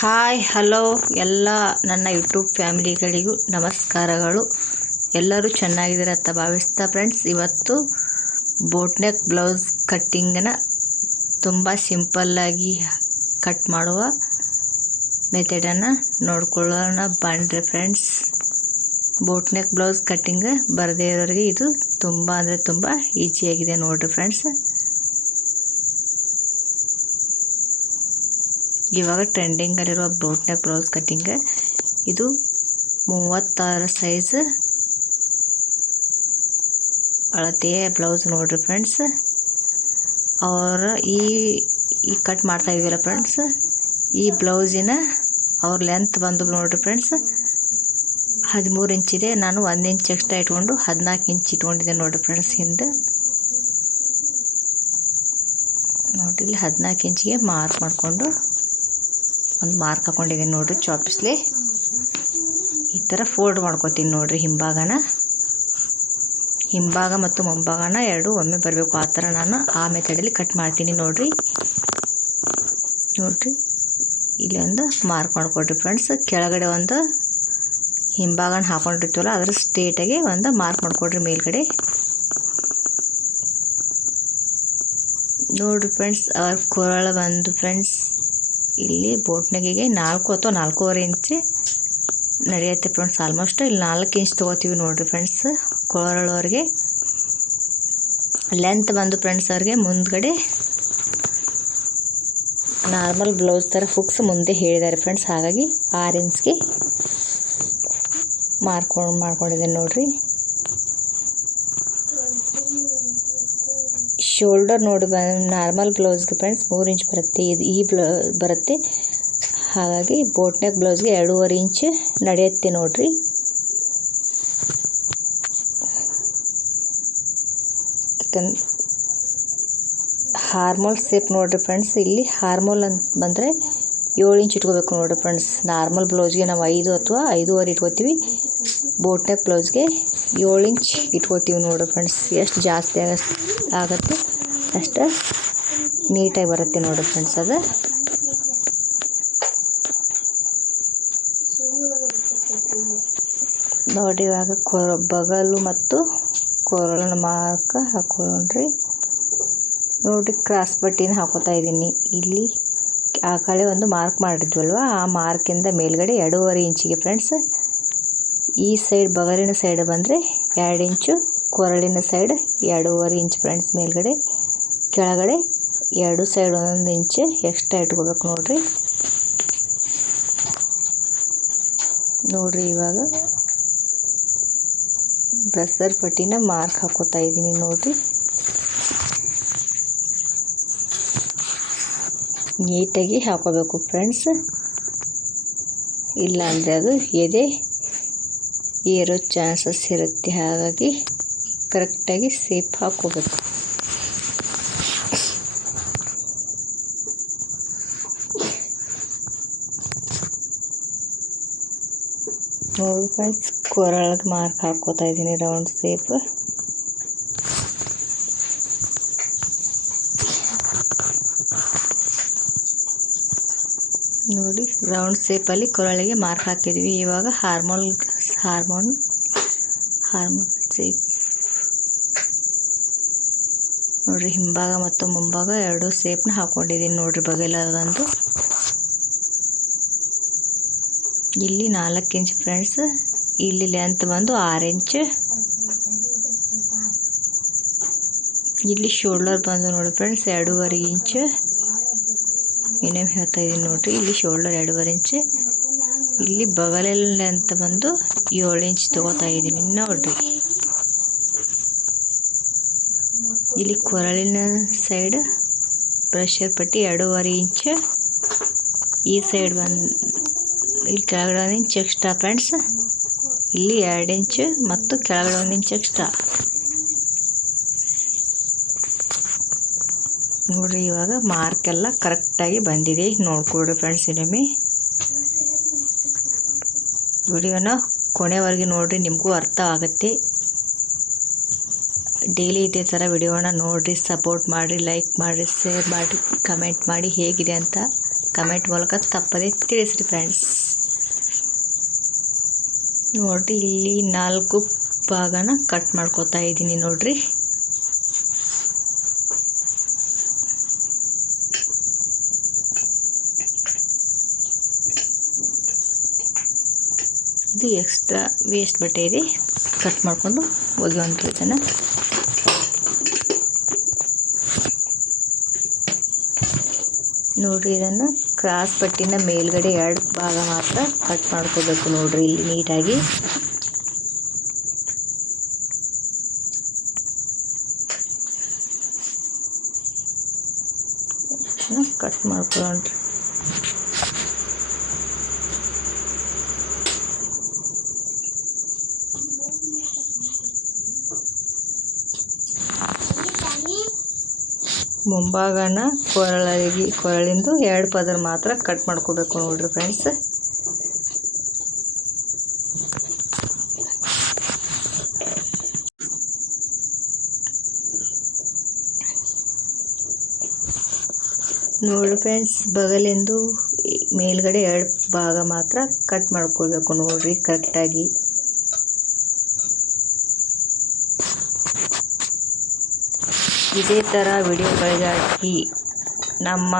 Hi hello ಎಲ್ಲ ನನ್ನ YouTube ಫ್ಯಾಮಿಲಿಗಳಿಗೂ ನಮಸ್ಕಾರಗಳು. ಎಲ್ಲರೂ ಚೆನ್ನಾಗಿದ್ದೀರ ಅಂತ ಭಾವಿಸ್ತಾ ಫ್ರೆಂಡ್ಸ್, ಇವತ್ತು ಬೋಟ್ ನೆಕ್ ಬ್ಲೌಸ್ ಕಟ್ಟಿಂಗನ್ನು ತುಂಬ ಸಿಂಪಲ್ಲಾಗಿ ಕಟ್ ಮಾಡುವ ಮೆಥಡನ್ನು ನೋಡ್ಕೊಳ್ಳೋಣ ಬನ್ನಿರಿ friends. Boat neck blouse cutting ಬರದೇ ಇರೋರಿಗೆ ಇದು ತುಂಬ ಅಂದರೆ ತುಂಬ ಈಸಿಯಾಗಿದೆ ನೋಡಿರಿ ಫ್ರೆಂಡ್ಸ್. ಇವಾಗ ಟ್ರೆಂಡಿಂಗಲ್ಲಿರುವ ಬೋಟ್ ನೆಕ್ ಬ್ಲೌಸ್ ಕಟ್ಟಿಂಗ್ ಇದು 36 ಸೈಜ್ ಅಳತೆಯ ಬ್ಲೌಸ್ ನೋಡ್ರಿ ಫ್ರೆಂಡ್ಸ್. ಅವರು ಈ ಕಟ್ ಮಾಡ್ತಾ ಇದೀವಲ್ಲ ಫ್ರೆಂಡ್ಸ್, ಈ ಬ್ಲೌಸಿನ ಅವ್ರ ಲೆಂತ್ ಬಂದು ನೋಡ್ರಿ ಫ್ರೆಂಡ್ಸ್ 13 ಇಂಚಿದೆ. ನಾನು 1 ಇಂಚ್ ಎಕ್ಸ್ಟ್ರಾ ಇಟ್ಕೊಂಡು 14 ಇಂಚ್ ಇಟ್ಕೊಂಡಿದ್ದೆ ನೋಡ್ರಿ ಫ್ರೆಂಡ್ಸ್. ಹಿಂದೆ ನೋಡ್ರಿ, ಇಲ್ಲಿ 14 ಇಂಚಿಗೆ ಮಾರ್ಕ್ ಮಾಡಿಕೊಂಡು ಒಂದು ಮಾರ್ಕ್ ಹಾಕೊಂಡಿದ್ದೀನಿ ನೋಡ್ರಿ. ಚಾಪಿಸ್ಲಿ ಈ ಥರ ಫೋಲ್ಡ್ ಮಾಡ್ಕೊತೀನಿ ನೋಡ್ರಿ. ಹಿಂಭಾಗ ಮತ್ತು ಮುಂಭಾಗನ ಎರಡು ಒಮ್ಮೆ ಬರಬೇಕು, ಆ ಥರ ನಾನು ಆ ಮೆಥಡಲ್ಲಿ ಕಟ್ ಮಾಡ್ತೀನಿ ನೋಡ್ರಿ. ಇಲ್ಲಿ ಒಂದು ಮಾರ್ಕ್ ಮಾಡ್ಕೊಡ್ರಿ ಫ್ರೆಂಡ್ಸ್. ಕೆಳಗಡೆ ಒಂದು ಹಿಂಭಾಗನ ಹಾಕೊಂಡಿರ್ತೀವಲ್ಲ ಅದ್ರ ಸ್ಟ್ರೇಟಾಗಿ ಒಂದು ಮಾರ್ಕ್ ಮಾಡ್ಕೊಡ್ರಿ ಮೇಲ್ಗಡೆ ನೋಡ್ರಿ ಫ್ರೆಂಡ್ಸ್. ಅವ್ರ ಕೊರಳು ಬಂದು ಫ್ರೆಂಡ್ಸ್ ಇಲ್ಲಿ ಬೋಟ್ನೆಗಿಗೆ 4 ಅಥವಾ 4.25 ಇಂಚ್ ನಡೆಯುತ್ತೆ ಫ್ರೆಂಡ್ಸ್. ಆಲ್ಮೋಸ್ಟ್ ಇಲ್ಲಿ 4 ಇಂಚ್ ತೊಗೋತೀವಿ ನೋಡ್ರಿ ಫ್ರೆಂಡ್ಸ್. ಕೊರಳವರೆಗೆ ಲೆಂತ್ ಬಂದು ಫ್ರೆಂಡ್ಸ್ ಅವ್ರಿಗೆ ಮುಂದ್ಗಡೆ ನಾರ್ಮಲ್ ಬ್ಲೌಸ್ ಥರ ಫುಕ್ಸ್ ಮುಂದೆ ಹೇಳಿದ್ದಾರೆ ಫ್ರೆಂಡ್ಸ್. ಹಾಗಾಗಿ 6 ಇಂಚ್ಗೆ ಮಾಡ್ಕೊಂಡಿದ್ದೇನೆ ನೋಡ್ರಿ. ಶೋಲ್ಡರ್ ನೋಡಿ ನಾರ್ಮಲ್ ಬ್ಲೌಸ್ಗೆ ಫ್ರೆಂಡ್ಸ್ 3 ಇಂಚ್ ಬರುತ್ತೆ, ಇದು ಬರುತ್ತೆ. ಹಾಗಾಗಿ ಬೋಟ್ ನೆಕ್ ಬ್ಲೌಸ್ಗೆ 2.5 ಇಂಚ್ ನಡೆಯುತ್ತೆ ನೋಡ್ರಿ. ಹಾರ್ಮೋಲ್ ಶೇಪ್ ನೋಡ್ರಿ ಫ್ರೆಂಡ್ಸ್. ಇಲ್ಲಿ ಹಾರ್ಮೋಲ್ ಅಂತ ಬಂದರೆ 7 ಇಂಚ್ ಇಟ್ಕೋಬೇಕು ನೋಡ್ರಿ ಫ್ರೆಂಡ್ಸ್. ನಾರ್ಮಲ್ ಬ್ಲೌಸ್ಗೆ ನಾವು 5 ಅಥವಾ 5.25 ಇಟ್ಕೋತೀವಿ. ಬೋಟ್ ನೆಕ್ ಬ್ಲೌಸ್ಗೆ 7 ಇಂಚ್ ಇಟ್ಕೋತೀವಿ ನೋಡ್ರಿ ಫ್ರೆಂಡ್ಸ್. ಎಷ್ಟು ಜಾಸ್ತಿ ಆಗುತ್ತೆ ಅಷ್ಟು ನೀಟಾಗಿ ಬರುತ್ತೆ ನೋಡ್ರಿ ಫ್ರೆಂಡ್ಸ್. ಅದು ನೋಡಿ. ಇವಾಗ ಬಗಲು ಮತ್ತು ಕೊರಳನ ಮಾರ್ಕ್ ಹಾಕೊಂಡ್ರಿ ನೋಡಿರಿ. ಕ್ರಾಸ್ ಬಟ್ಟೆನ ಹಾಕೋತಾ ಇದ್ದೀನಿ. ಇಲ್ಲಿ ಆ ಕಡೆ ಒಂದು ಮಾರ್ಕ್ ಮಾಡಿದ್ವಲ್ವ, ಆ ಮಾರ್ಕಿಂದ ಮೇಲ್ಗಡೆ 2.5 ಇಂಚಿಗೆ ಫ್ರೆಂಡ್ಸ್. ಈ ಸೈಡ್ ಬಗಲಿನ ಸೈಡ್ ಬಂದರೆ 2 ಇಂಚು, ಕೊರಳಿನ ಸೈಡ್ 2.5 ಇಂಚ್ ಫ್ರೆಂಡ್ಸ್. ಮೇಲ್ಗಡೆ ಕೆಳಗಡೆ 2 ಸೈಡ್ 1 ಇಂಚ್ ಎಕ್ಸ್ಟ್ರಾ ಇಟ್ಕೋಬೇಕು ನೋಡ್ರಿ. ಇವಾಗ ಬ್ರಸ್ಸರ್ ಪಟ್ಟಿನ ಮಾರ್ಕ್ ಹಾಕೋತಾ ಇದ್ದೀನಿ ನೋಡ್ರಿ. ನೀಟಾಗಿ ಹಾಕೋಬೇಕು ಫ್ರೆಂಡ್ಸ್, ಇಲ್ಲಾಂದರೆ ಅದು ಎದೆ ಏರೋ ಚಾನ್ಸಸ್ ಇರುತ್ತೆ. ಹಾಗಾಗಿ ಕರೆಕ್ಟಾಗಿ ಸೇಪ್ ಹಾಕೋಬೇಕು ನೋಡಿ ಫ್ರೆಂಡ್ಸ್. ಕೊರಳಿಗೆ ಮಾರ್ಕ್ ಹಾಕೋತಾ ಇದ್ದೀನಿ ರೌಂಡ್ ಸೇಪ್. ನೋಡಿ, ರೌಂಡ್ ಸೇಪಲ್ಲಿ ಕೊರಳಿಗೆ ಮಾರ್ಕ್ ಹಾಕಿದ್ವಿ. ಇವಾಗ ಹಾರ್ಮೋನ್ ಸೇಪ್ ನೋಡ್ರಿ. ಹಿಂಭಾಗ ಮತ್ತು ಮುಂಭಾಗ 2 ಸೇಪ್ನ ಹಾಕೊಂಡಿದ್ದೀನಿ ನೋಡ್ರಿ. ಬಗಲಂದು ಇಲ್ಲಿ 4 ಇಂಚ್ ಫ್ರೆಂಡ್ಸ್. ಇಲ್ಲಿ ಲೆಂತ್ ಬಂದು 6 ಇಂಚ್. ಇಲ್ಲಿ ಶೋಲ್ಡರ್ ಬಂದು ನೋಡಿ ಫ್ರೆಂಡ್ಸ್ 2.5 ಇಂಚ್. ಇನ್ನೇನು ಹೇಳ್ತಾ ಇದ್ದೀನಿ ನೋಡ್ರಿ. ಇಲ್ಲಿ ಶೋಲ್ಡರ್ 2.5 ಇಂಚ್. ಇಲ್ಲಿ ಬಗಲಲ್ಲಿ ಲೆಂತ್ ಬಂದು 7 ಇಂಚ್ ತೊಗೋತಾ ಇದ್ದೀನಿ ನೋಡ್ರಿ. ಇಲ್ಲಿ ಕೊರಳಿನ ಸೈಡ್ ಬ್ರಷರ್ ಪಟ್ಟಿ 2.5 ಇಂಚ್. ಈ ಸೈಡ್ ಇಲ್ಲಿ ಕೆಳಗಡೆ 1 ಇಂಚ್ ಎಕ್ಸ್ಟ್ರಾ ಫ್ರೆಂಡ್ಸ್. ಇಲ್ಲಿ 2 ಇಂಚ್ ಮತ್ತು ಕೆಳಗಡೆ 1 ಇಂಚ್ ಎಕ್ಸ್ಟ್ರಾ ನೋಡ್ರಿ. ಇವಾಗ ಮಾರ್ಕ್ ಎಲ್ಲ ಕರೆಕ್ಟಾಗಿ ಬಂದಿದೆ ನೋಡ್ಕೊಡ್ರಿ ಫ್ರೆಂಡ್ಸ್. ಇನ್ನೊಮ್ಮೆ ವಿಡಿಯೋನ ಕೊನೆವರೆಗೆ ನೋಡ್ರಿ, ನಿಮಗೂ ಅರ್ಥ ಆಗುತ್ತೆ. ಡೈಲಿ ಇದೇ ಥರ ವಿಡಿಯೋನ ನೋಡಿರಿ, ಸಪೋರ್ಟ್ ಮಾಡಿರಿ, ಲೈಕ್ ಮಾಡಿರಿ, ಶೇರ್ ಮಾಡಿ, ಕಮೆಂಟ್ ಮಾಡಿ ಹೇಗಿದೆ ಅಂತ ಕಮೆಂಟ್ ಮೂಲಕ ತಪ್ಪದೇ ತಿಳಿಸ್ರಿ ಫ್ರೆಂಡ್ಸ್. ನೋಡಿರಿ ಇಲ್ಲಿ 4 ಭಾಗನ ಕಟ್ ಮಾಡ್ಕೋತಾ ಇದ್ದೀನಿ ನೋಡಿರಿ. ಇದು ಎಕ್ಸ್ಟ್ರಾ ವೇಸ್ಟ್ ಬಟ್ಟೆ ಇದೆ, ಕಟ್ ಮಾಡಿಕೊಂಡು ಒಗೆಯುವಂಥ ಇದನ್ನು. ನೋಡಿರಿ ಇದನ್ನು ಕ್ರಾಸ್ ಪಟ್ಟಿನ ಮೇಲ್ಗಡೆ 2 ಭಾಗ ಮಾತ್ರ ಕಟ್ ಮಾಡ್ಕೋಬೇಕು ನೋಡಿರಿ ಇಲ್ಲಿ ನೀಟಾಗಿ. ಕಟ್ ಮಾಡ್ಕೊಳ್ಳೋಣ್ರಿ. ಮುಂಭಾಗನ ಕೊರಳಿಂದು 2 ಪದರ ಮಾತ್ರ ಕಟ್ ಮಾಡ್ಕೋಬೇಕು ನೋಡ್ರಿ ಫ್ರೆಂಡ್ಸ್. ನೋಡ್ರಿ ಫ್ರೆಂಡ್ಸ್, ಬಗಲಿಂದು ಮೇಲ್ಗಡೆ 2 ಭಾಗ ಮಾತ್ರ ಕಟ್ ಮಾಡ್ಕೊಳ್ಬೇಕು ನೋಡ್ರಿ ಕರೆಕ್ಟಾಗಿ. ಇದೇ ಥರ ವಿಡಿಯೋಗಳಿಗಾಗಿ ನಮ್ಮ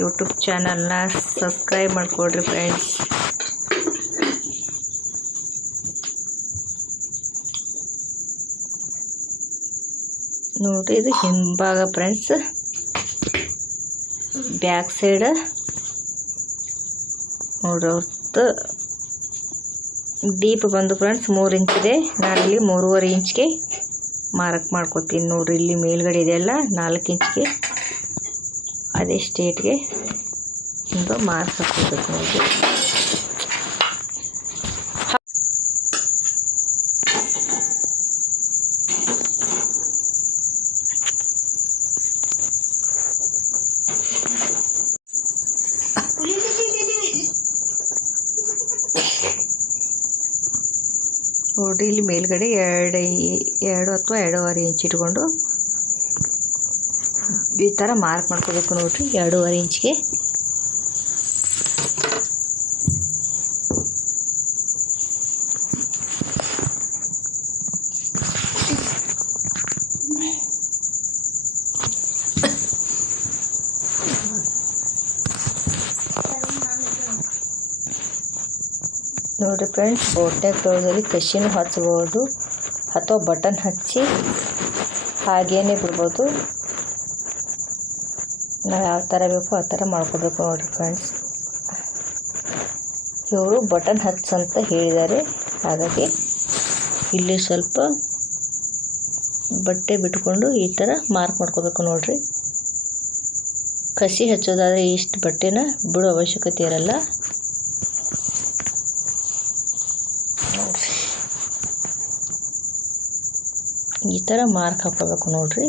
ಯೂಟ್ಯೂಬ್ ಚಾನಲ್ನ ಸಬ್ಸ್ಕ್ರೈಬ್ ಮಾಡಿಕೊಡ್ರಿ ಫ್ರೆಂಡ್ಸ್. ನೋಡಿರಿ ಇದು ಹಿಂಭಾಗ ಫ್ರೆಂಡ್ಸ್. ಬ್ಯಾಕ್ ಸೈಡ್ ನೋಡ್ರಿ ಅವ್ರದ್ದು ಡೀಪ್ ಬಂದು ಫ್ರೆಂಡ್ಸ್ 3 ಇಂಚ್ ಇದೆ. ನಾನಿಲ್ಲಿ 3.5 ಇಂಚ್ಗೆ ಮಾರ್ಕ್ ಮಾಡ್ಕೊತೀನಿ ನೋಡ್ರಿ. ಇಲ್ಲಿ ಮೇಲ್ಗಡೆ ಇದೆಲ್ಲ 4 ಇಂಚ್ಗೆ ಅದೇ ಸ್ಟ್ರೇಟ್ಗೆ ಹಿಂಗೆ ಮಾರ್ಕ್ ಹಾಕೋಬೇಕು ನೋಡ್ರಿ. ನೋಡ್ರಿ ಇಲ್ಲಿ ಮೇಲ್ಗಡೆ 2 ಅಥವಾ 2.5 ಇಂಚ್ ಇಟ್ಕೊಂಡು ಈ ಥರ ಮಾರ್ಕ್ ಮಾಡ್ಕೋಬೇಕು ನೋಡ್ರಿ 2.5 ಇಂಚ್ಗೆ. ನೋಡಿರಿ ಫ್ರೆಂಡ್ಸ್, ಬೋಟ್ನ್ಯಾಗ ತೊಳೆದಲ್ಲಿ ಕಸಿನೂ ಹಚ್ಬೋದು ಅಥವಾ ಬಟನ್ ಹಚ್ಚಿ ಹಾಗೇನೆ ಬಿಡ್ಬೋದು. ನಾವು ಯಾವ ಥರ ಬೇಕೋ ಆ ಥರ ಮಾಡ್ಕೋಬೇಕು ನೋಡಿರಿ ಫ್ರೆಂಡ್ಸ್. ಇವರು ಬಟನ್ ಹಚ್ಚಂತ ಹೇಳಿದ್ದಾರೆ, ಹಾಗಾಗಿ ಇಲ್ಲಿ ಸ್ವಲ್ಪ ಬಟ್ಟೆ ಬಿಟ್ಕೊಂಡು ಈ ಥರ ಮಾರ್ಕ್ ಮಾಡ್ಕೋಬೇಕು ನೋಡಿರಿ. ಕಸಿ ಹಚ್ಚೋದಾದರೆ ಇಷ್ಟು ಬಟ್ಟೆನ ಬಿಡೋ ಅವಶ್ಯಕತೆ ಇರಲ್ಲ. ಈ ಥರ ಮಾರ್ಕ್ ಹಾಕೋಬೇಕು ನೋಡ್ರಿ.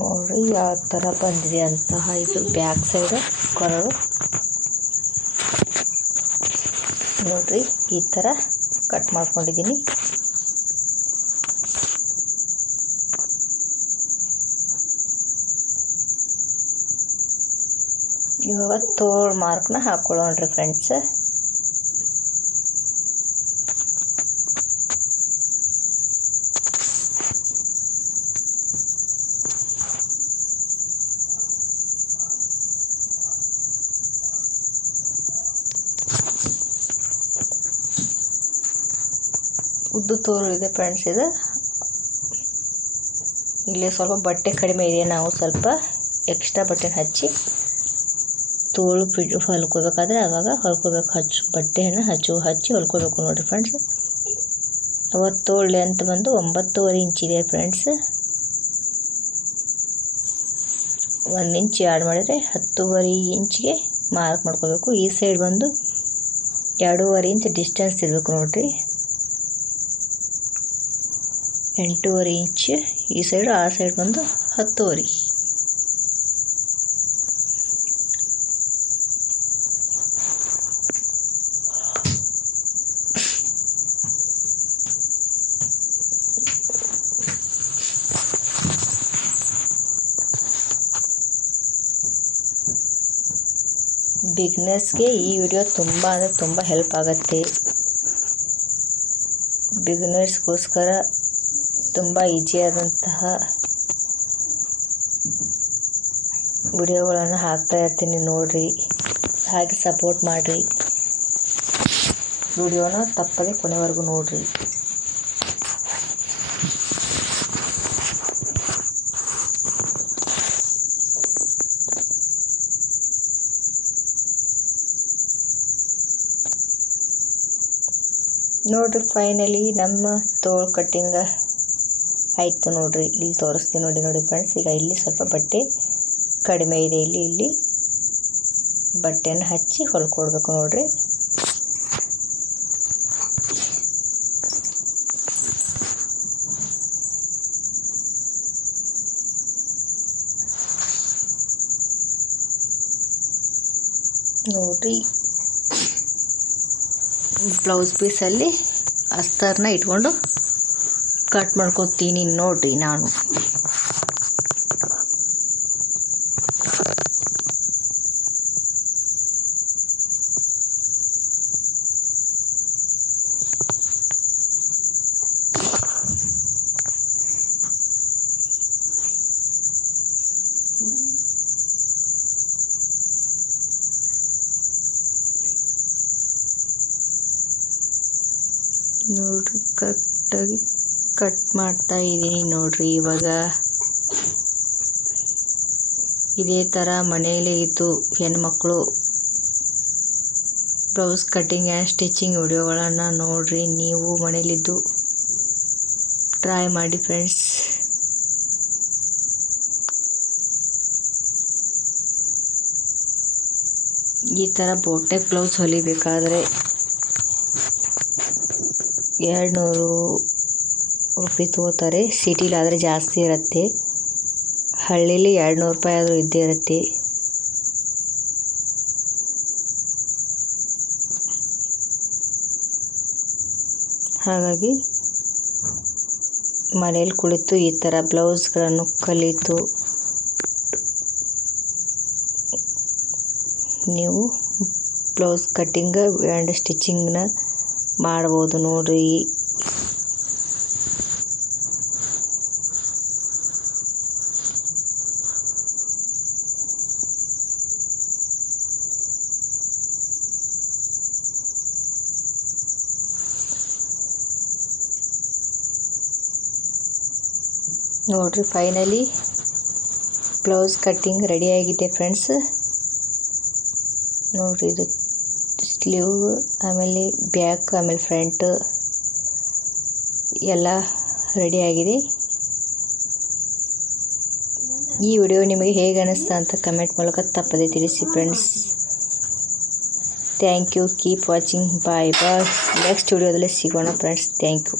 ನೋಡ್ರಿ ಯಾವ ಥರ ಬಂದಿದೆ ಅಂತಹ. ಇದು ಬ್ಯಾಕ್ ಸೈಡ್ ಕೊರಳು ನೋಡ್ರಿ ಈ ಥರ ಕಟ್ ಮಾಡ್ಕೊಂಡಿದ್ದೀನಿ. ಇವಾಗ ತೋಳು ಮಾರ್ಕ್ನ ಹಾಕೊಳ್ಳೋಣ್ರಿ ಫ್ರೆಂಡ್ಸ್. ಉದ್ದು ತೋರು ಇದೆ ಫ್ರೆಂಡ್ಸ್. ಇದು ಇಲ್ಲಿ ಸ್ವಲ್ಪ ಬಟ್ಟೆ ಕಡಿಮೆ ಇದೆ, ನಾವು ಸ್ವಲ್ಪ ಎಕ್ಸ್ಟ್ರಾ ಬಟ್ಟೆ ಹಚ್ಚಿ ತೋಳು ಹೊಲ್ಕೋಬೇಕಾದ್ರೆ ಆವಾಗ ಹೊಲ್ಕೋಬೇಕು. ಬಟ್ಟೆಯನ್ನು ಹಚ್ಚಿ ಹೊಲ್ಕೋಬೇಕು ನೋಡಿರಿ ಫ್ರೆಂಡ್ಸ್. ಅವತ್ತು ತೋಳು ಲೆಂತ್ ಬಂದು 9.5 ಇಂಚ್ ಇದೆ ಫ್ರೆಂಡ್ಸ್. 1 ಇಂಚ್ ಆ್ಯಡ್ ಮಾಡಿದರೆ 10.5 ಇಂಚ್ಗೆ ಮಾರ್ಕ್ ಮಾಡ್ಕೋಬೇಕು. ಈ ಸೈಡ್ ಬಂದು 2.5 ಇಂಚ್ ಡಿಸ್ಟೆನ್ಸ್ ಇರಬೇಕು ನೋಡಿರಿ. 8.5 ಇಂಚ್ ಈ ಸೈಡು, ಆ ಸೈಡ್ ಬಂದು 10.5. ಬಿಗ್ನರ್ಸ್ಗೆ ಈ ವಿಡಿಯೋ ತುಂಬ ಅಂದರೆ ತುಂಬ ಹೆಲ್ಪ್ ಆಗುತ್ತೆ. ಬಿಗ್ನರ್ಸ್ಗೋಸ್ಕರ ತುಂಬ ಈಸಿಯಾದಂತಹ ವಿಡಿಯೋಗಳನ್ನು ಹಾಕ್ತಾ ಇರ್ತೀನಿ, ನೋಡಿರಿ. ಹಾಗೆ ಸಪೋರ್ಟ್ ಮಾಡಿರಿ. ವಿಡಿಯೋನ ತಪ್ಪದೆ ಕೊನೆವರೆಗೂ ನೋಡಿರಿ. ನೋಡಿರಿ, ಫೈನಲಿ ನಮ್ಮ ತೋಳು ಕಟ್ಟಿಂಗ ಆಯಿತು ನೋಡಿರಿ. ಇಲ್ಲಿ ತೋರಿಸ್ತೀನಿ ನೋಡಿ ಫ್ರೆಂಡ್ಸ್. ಈಗ ಇಲ್ಲಿ ಸ್ವಲ್ಪ ಬಟ್ಟೆ ಕಡಿಮೆ ಇದೆ, ಇಲ್ಲಿ ಬಟ್ಟೆಯನ್ನು ಹಚ್ಚಿ ಹೊಲ್ಕೊಡ್ಬೇಕು ನೋಡಿರಿ. ನೋಡಿರಿ, ಬ್ಲೌಸ್ ಪೀಸಲ್ಲಿ ಅಸ್ತರ್ನ ಇಟ್ಕೊಂಡು ಕಟ್ ಮಾಡ್ಕೊತೀನಿ ನೋಡಿರಿ ನಾನು. ನೋಡ್ರಿ, ಕರೆಕ್ಟಾಗಿ ಕಟ್ ಮಾಡ್ತಾ ಇದ್ದೀನಿ ನೋಡ್ರಿ. ಇವಾಗ ಇದೇ ಥರ ಮನೆಯಲ್ಲೇ ಇದ್ದು ಹೆಣ್ಮಕ್ಳು ಬ್ಲೌಸ್ ಕಟ್ಟಿಂಗ್ ಆ್ಯಂಡ್ ಸ್ಟಿಚಿಂಗ್ ವಿಡಿಯೋಗಳನ್ನು ನೋಡ್ರಿ. ನೀವು ಮನೇಲಿದ್ದು ಟ್ರೈ ಮಾಡಿ ಫ್ರೆಂಡ್ಸ್. ಈ ಥರ ಬೋಟ್ನೆಕ್ ಬ್ಲೌಸ್ ಹೊಲಿಬೇಕಾದ್ರೆ 200 ರೂಪಾಯಿ ತೊಗೋತಾರೆ. ಸಿಟಿಲಾದರೆ ಜಾಸ್ತಿ ಇರುತ್ತೆ, ಹಳ್ಳೀಲಿ 200 ರೂಪಾಯಿ ಆದರೂ ಇದ್ದೇ ಇರುತ್ತೆ. ಹಾಗಾಗಿ ಮನೇಲಿ ಕುಳಿತು ಈ ಥರ ಬ್ಲೌಸ್ಗಳನ್ನು ಕಲಿತು ನೀವು ಬ್ಲೌಸ್ ಕಟ್ಟಿಂಗ್ ಆ್ಯಂಡ್ ಸ್ಟಿಚಿಂಗ್ನ ಮಾಡ್ಬೋದು ನೋಡ್ರಿ. ನೋಡ್ರಿ, ಫೈನಲಿ ಬ್ಲೌಸ್ ಕಟ್ಟಿಂಗ್ ರೆಡಿಯಾಗಿದೆ ಫ್ರೆಂಡ್ಸ್. ನೋಡ್ರಿ, ಇದು ಸ್ಲೀವ್, ಆಮೇಲೆ ಬ್ಯಾಕ್, ಆಮೇಲೆ ಫ್ರಂಟ್ ಎಲ್ಲ ರೆಡಿಯಾಗಿದೆ. ಈ ವಿಡಿಯೋ ನಿಮಗೆ ಹೇಗೆ ಅನ್ನಿಸ್ತಾ ಅಂತ ಕಮೆಂಟ್ ಮೂಲಕ ತಪ್ಪದೆ ತಿಳಿಸಿ friends. Thank you. Keep watching. Bye bye. Next ವಿಡಿಯೋದಲ್ಲಿ ಸಿಗೋಣ ಫ್ರೆಂಡ್ಸ್. Thank you.